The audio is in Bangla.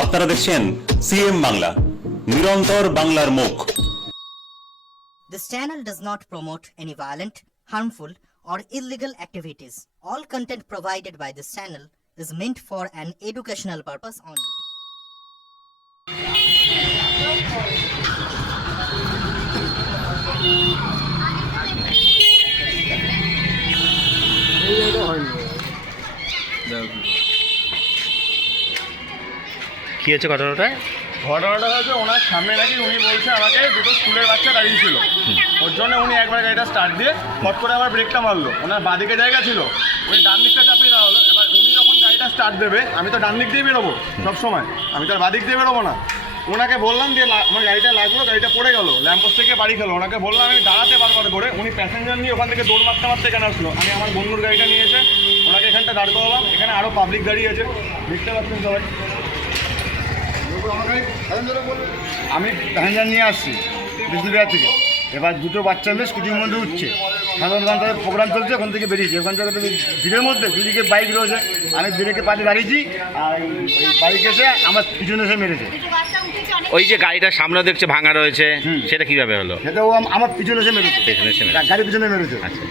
আপনারা দেখছেন সিএম বাংলা নিরন্তর বাংলার মুখ This channel does not promote any violent, harmful, or illegal activities. All content provided by this channel is meant for an educational purpose only. কি হচ্ছে ঘটনাটা? ঘটনাটা হচ্ছে ওনার সামনে নাকি উনি বলছে আমাকে দুটো স্কুলের বাচ্চা দাঁড়িয়ে ছিল ওর জন্য উনি একবার গাড়িটা স্টার্ট দিয়ে ফট করে আবার ব্রেকটা মারলো। ওনার বাদিকে জায়গা ছিল। উনি ডান দিকটা চাপিয়ে দেওয়া হলো। এবার উনি যখন গাড়িটা স্টার্ট দেবে আমি তো ডান দিক দিয়ে বেরোবো সবসময়। আমি তো আর বাদিক দিয়ে বেরোবো না। ওনাকে বললাম যে আমার গাড়িটা লাগল গাড়িটা পড়ে গেল। ল্যাম্পোস্ট থেকে বাড়ি খেলো। ওনাকে বললাম আমি দাঁড়াতে পারবার করে উনি প্যাসেঞ্জার নিয়ে ওখান থেকে দৌড় মারতে মারতে এখানে আসলো। আমি আমার বন্ধুর গাড়িটা নিয়ে এসে ওনাকে এখানটা দাঁড় করালাম। এখানে আরও পাবলিক গাড়ি আছে। দেখতে পাচ্ছেন সবাই। আমি প্যাসেঞ্জার নিয়ে আসছি বিষ্ণুবিহার থেকে। এবার দুটো বাচ্চা মেয়ে স্কুটির মধ্যে উঠছে। সাধারণ ওখান থেকে প্রোগ্রাম চলছে ওখান থেকে বেরিয়েছে। ওখান থেকে তো ভিড়ের মধ্যে দুদিকে বাইক রয়েছে। আমি ব্রেকে পাশে দাঁড়িয়েছি আর বাইক এসে আমার পিছনে এসে মেরেছে। ওই যে গাড়িটা সামনে দেখছে ভাঙা রয়েছে। সেটা কীভাবে হলো? সেটা ও আমার পিছনে এসে মেরেছে। পেছনে এসে মেরেছে। গাড়ির পিছনে মেরেছে। আচ্ছা।